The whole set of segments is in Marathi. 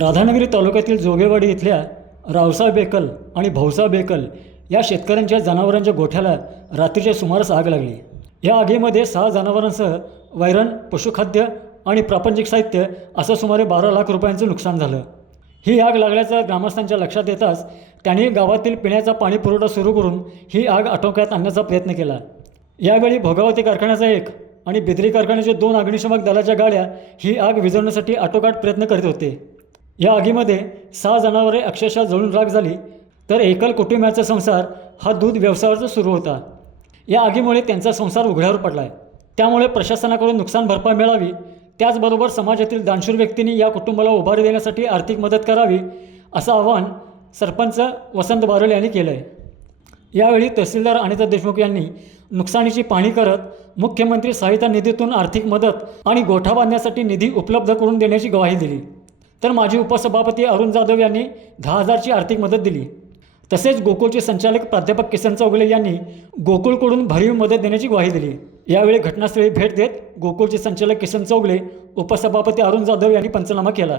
राधानगरी तालुक्यातील जोगेवाडी इथल्या रावसा बेकल आणि भौसा बेकल या शेतकऱ्यांच्या जनावरांच्या गोठ्याला रात्रीच्या सुमारास आग लागली. या आगीमध्ये सहा जनावरांसह वैरण पशुखाद्य आणि प्रापंचिक साहित्य असं सुमारे बारा लाख रुपयांचं नुकसान झालं. ही आग लागल्याचं ग्रामस्थांच्या लक्षात येताच त्यांनी गावातील पिण्याचा पाणी पुरवठा सुरू करून ही आग आटोक्यात आणण्याचा प्रयत्न केला. यावेळी भोगावती कारखान्याचा एक आणि बिद्री कारखान्याच्या दोन अग्निशमक दलाच्या गाड्या ही आग विझवण्यासाठी आटोकाट प्रयत्न करीत होते. या आगीमध्ये सहा जनावरे अक्षरशः जळून राख झाली तर एकल कुटुंबाचा संसार हा दूध व्यवसायावरचा सुरू होता. या आगीमुळे त्यांचा संसार उघड्यावर पडला आहे त्यामुळे प्रशासनाकडून नुकसान भरपाई मिळावी त्याचबरोबर समाजातील दानशूर व्यक्तींनी या कुटुंबाला उभारी देण्यासाठी आर्थिक मदत करावी असं आवाहन सरपंच वसंत बारल यांनी केलं आहे यावेळी तहसीलदार अनिता देशमुख यांनी नुकसानीची पाहणी करत मुख्यमंत्री सहायता निधीतून आर्थिक मदत आणि गोठा बांधण्यासाठी निधी उपलब्ध करून देण्याची ग्वाही दिली. तर माजी उपसभापती अरुण जाधव यांनी दहा हजारची आर्थिक मदत दिली. तसेच गोकुळचे संचालक प्राध्यापक किसन चौगले यांनी गोकुळकडून भरीव मदत देण्याची ग्वाही दिली. यावेळी घटनास्थळी भेट देत गोकुळचे संचालक किसन चौगले उपसभापती अरुण जाधव यांनी पंचनामा केला.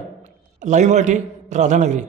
लाईव्ह मराठी राधानगरी.